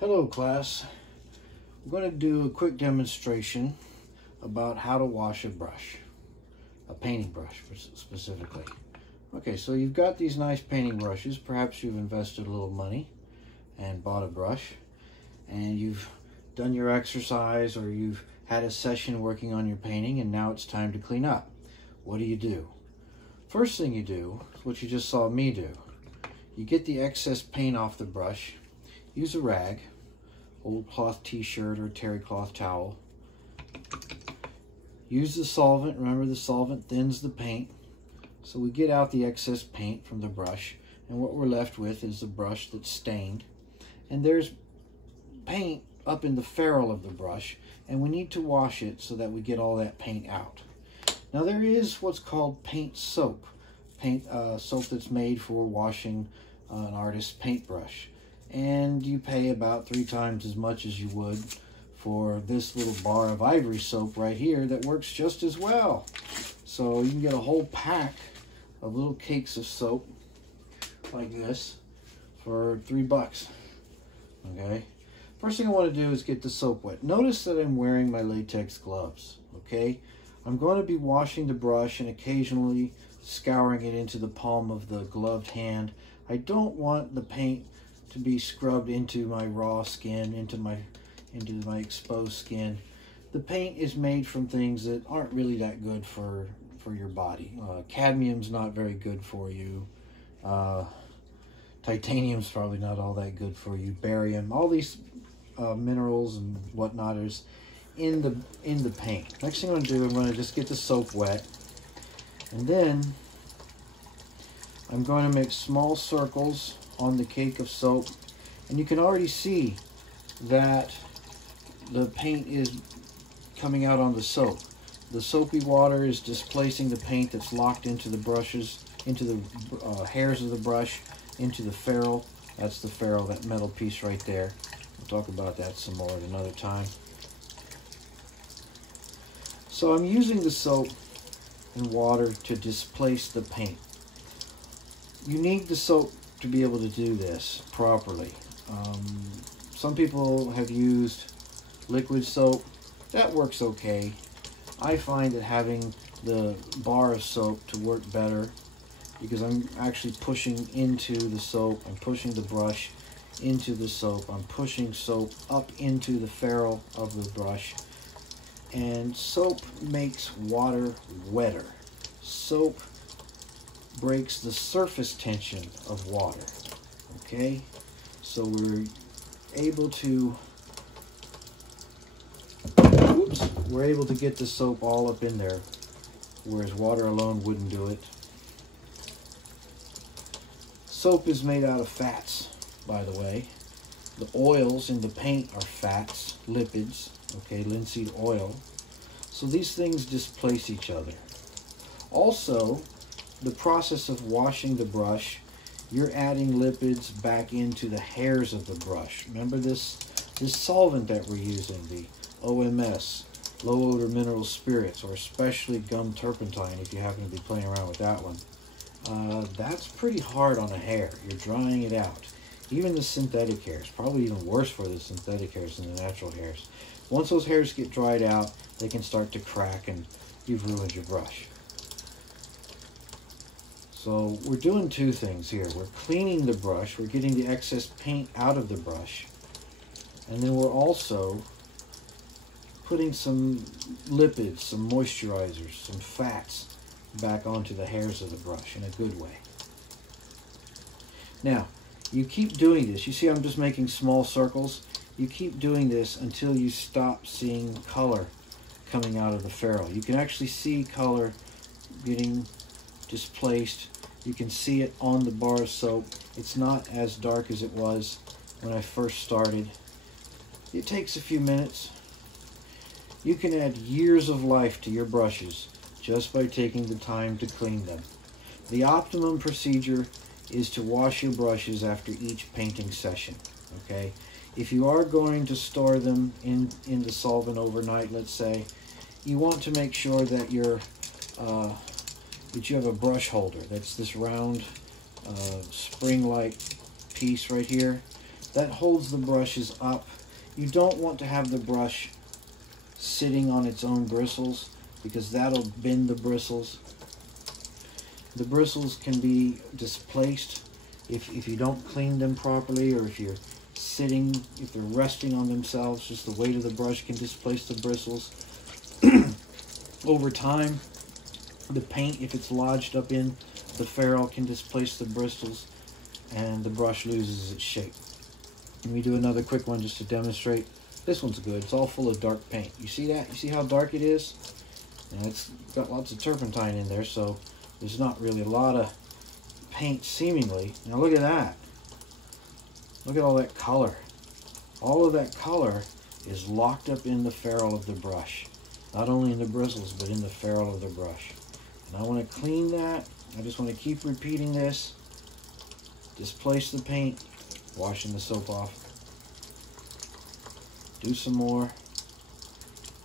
Hello class, I'm going to do a quick demonstration about how to wash a brush, a painting brush specifically. Okay, so you've got these nice painting brushes. Perhaps you've invested a little money and bought a brush, and you've done your exercise or you've had a session working on your painting, and now it's time to clean up. What do? First thing you do is what you just saw me do. You get the excess paint off the brush. Use a rag, old cloth t-shirt or terry cloth towel. Use the solvent. Remember, the solvent thins the paint. So we get out the excess paint from the brush, and what we're left with is the brush that's stained. And there's paint up in the ferrule of the brush, and we need to wash it so that we get all that paint out. Now there is what's called paint soap. Soap that's made for washing an artist's paintbrush. And you pay about 3 times as much as you would for this little bar of ivory soap right here that works just as well. So you can get a whole pack of little cakes of soap like this for $3. Okay. First thing I want to do is get the soap wet. Notice that I'm wearing my latex gloves. Okay. I'm going to be washing the brush and occasionally scouring it into the palm of the gloved hand. I don't want the paint to be scrubbed into my raw skin, into my exposed skin. The paint is made from things that aren't really that good for your body. Cadmium's not very good for you. Titanium's probably not all that good for you. Barium, all these minerals and whatnot is in the paint. Next thing I'm going to do, I'm going to just get the soap wet, and then I'm going to make small circles on the cake of soap, and you can already see that the paint is coming out on the soap. The soapy water is displacing the paint that's locked into the brushes, into the hairs of the brush, into the ferrule. That's the ferrule, that metal piece right there. We'll talk about that some more at another time. So I'm using the soap and water to displace the paint. You need the soap to be able to do this properly. Some people have used liquid soap. That works okay. I find that having the bar of soap to work better, because I'm actually pushing into the soap. I'm pushing the brush into the soap. I'm pushing soap up into the ferrule of the brush. And soap makes water wetter. Soap breaks the surface tension of water. Okay? So we're able to get the soap all up in there, whereas water alone wouldn't do it. Soap is made out of fats, by the way. The oils in the paint are fats, lipids, okay, linseed oil. So these things displace each other. Also, the process of washing the brush, you're adding lipids back into the hairs of the brush. Remember this solvent that we're using, the OMS, low odor mineral spirits, or especially gum turpentine if you happen to be playing around with that one. That's pretty hard on a hair. You're drying it out. Even the synthetic hairs, probably even worse for the synthetic hairs than the natural hairs. Once those hairs get dried out, they can start to crack and you've ruined your brush. So we're doing 2 things here. We're cleaning the brush, we're getting the excess paint out of the brush, and then we're also putting some lipids, some moisturizers, some fats back onto the hairs of the brush in a good way. Now, you keep doing this. You see I'm just making small circles. You keep doing this until you stop seeing color coming out of the ferrule. You can actually see color getting displaced. You can see it on the bar of soap. It's not as dark as it was when I first started. It takes a few minutes. You can add years of life to your brushes just by taking the time to clean them. The optimum procedure is to wash your brushes after each painting session. Okay? If you are going to store them in the solvent overnight, let's say, you want to make sure that you have a brush holder. That's this round spring-like piece right here. That holds the brushes up. You don't want to have the brush sitting on its own bristles because that'll bend the bristles. The bristles can be displaced if you don't clean them properly, or if you're sitting, if they're resting on themselves, just the weight of the brush can displace the bristles. Over time, the paint, if it's lodged up in the ferrule, can displace the bristles and the brush loses its shape. Let me do another quick one just to demonstrate. This one's good. It's all full of dark paint. You see that? You see how dark it is? And it's got lots of turpentine in there, so there's not really a lot of paint seemingly. Now look at that. Look at all that color. All of that color is locked up in the ferrule of the brush. Not only in the bristles, but in the ferrule of the brush. And I want to clean that. I just want to keep repeating this. Displace the paint, washing the soap off. Do some more.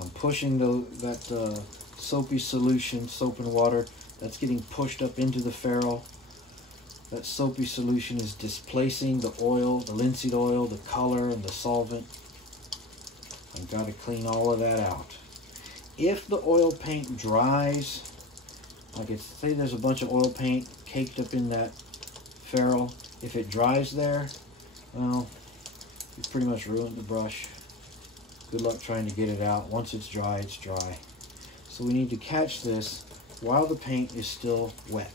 I'm pushing that soapy solution, soap and water, that's getting pushed up into the ferrule. That soapy solution is displacing the oil, the linseed oil, the color, and the solvent. I've got to clean all of that out. If the oil paint dries, like it's, say there's a bunch of oil paint caked up in that ferrule, if it dries there, well, you've pretty much ruined the brush. Good luck trying to get it out. Once it's dry, it's dry. So we need to catch this while the paint is still wet.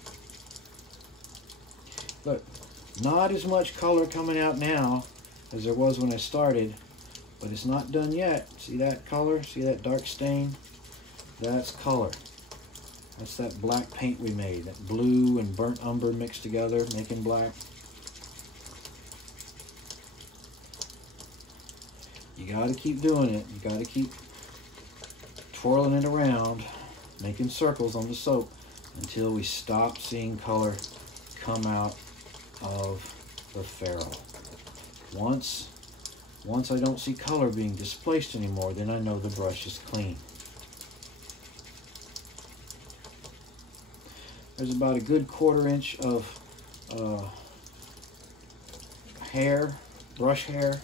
Look, not as much color coming out now as there was when I started, but it's not done yet. See that color? See that dark stain? That's color. That's that black paint we made, that blue and burnt umber mixed together, making black. You got to keep doing it. You got to keep twirling it around, making circles on the soap until we stop seeing color come out of the ferrule. Once I don't see color being displaced anymore, then I know the brush is clean. There's about a good 1/4 inch of hair, brush hair,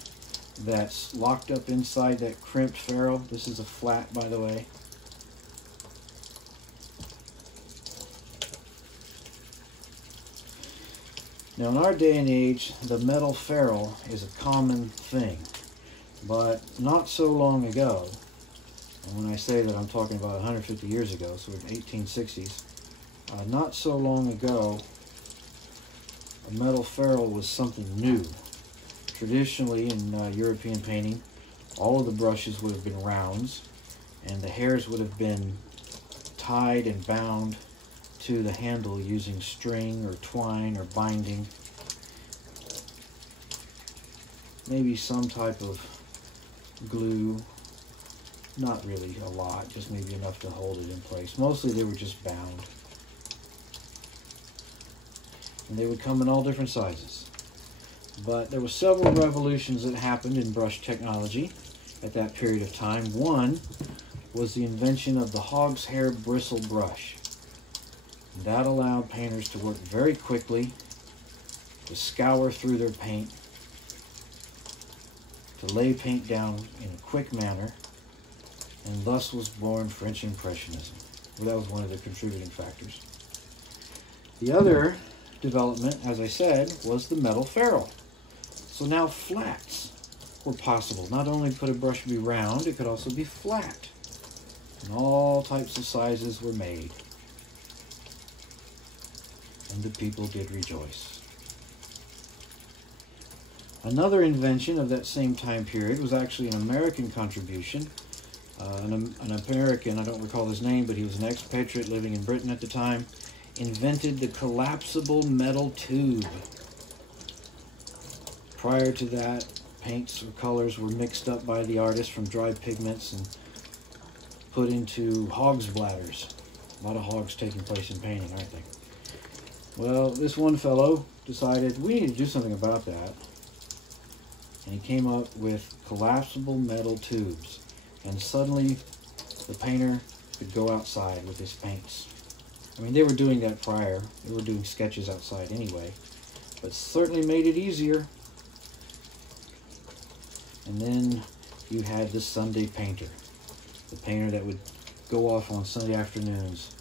that's locked up inside that crimped ferrule. This is a flat, by the way. Now in our day and age, the metal ferrule is a common thing, but not so long ago, and when I say that I'm talking about 150 years ago, so in the 1860s, not so long ago, a metal ferrule was something new. Traditionally in European painting, all of the brushes would have been rounds, and the hairs would have been tied and bound to the handle using string or twine or binding. Maybe some type of glue. Not really a lot, just maybe enough to hold it in place. Mostly they were just bound. And they would come in all different sizes. But there were several revolutions that happened in brush technology at that period of time. One was the invention of the hog's hair bristle brush. And that allowed painters to work very quickly, to scour through their paint, to lay paint down in a quick manner, and thus was born French Impressionism. Well, that was one of the contributing factors. The other development, as I said, was the metal ferrule. So now flats were possible. Not only could a brush be round, it could also be flat. And all types of sizes were made. And the people did rejoice. Another invention of that same time period was actually an American contribution. An American, I don't recall his name, but he was an expatriate living in Britain at the time, invented the collapsible metal tube. Prior to that, paints or colors were mixed up by the artist from dried pigments and put into hogs' bladders. A lot of hogs taking place in painting, aren't they? Well, this one fellow decided we need to do something about that. And he came up with collapsible metal tubes. And suddenly, the painter could go outside with his paints. I mean, they were doing that prior. They were doing sketches outside anyway. But certainly made it easier. And then you had the Sunday painter, the painter that would go off on Sunday afternoons.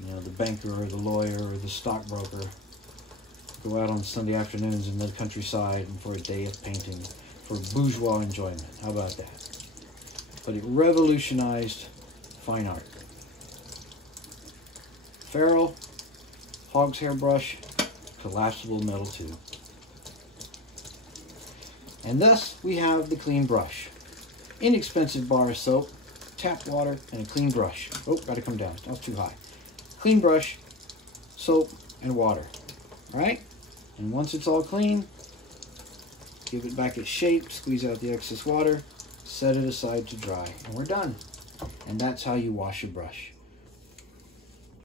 You know, the banker or the lawyer or the stockbroker go out on Sunday afternoons in the countryside and for a day of painting for bourgeois enjoyment. How about that? But it revolutionized fine art. Ferrule, hog's hair brush, collapsible metal tube. And thus we have the clean brush. Inexpensive bar of soap, tap water, and a clean brush. Oh, gotta come down, that was too high. Clean brush, soap, and water. Alright? And once it's all clean, give it back its shape, squeeze out the excess water, set it aside to dry, and we're done. And that's how you wash a brush.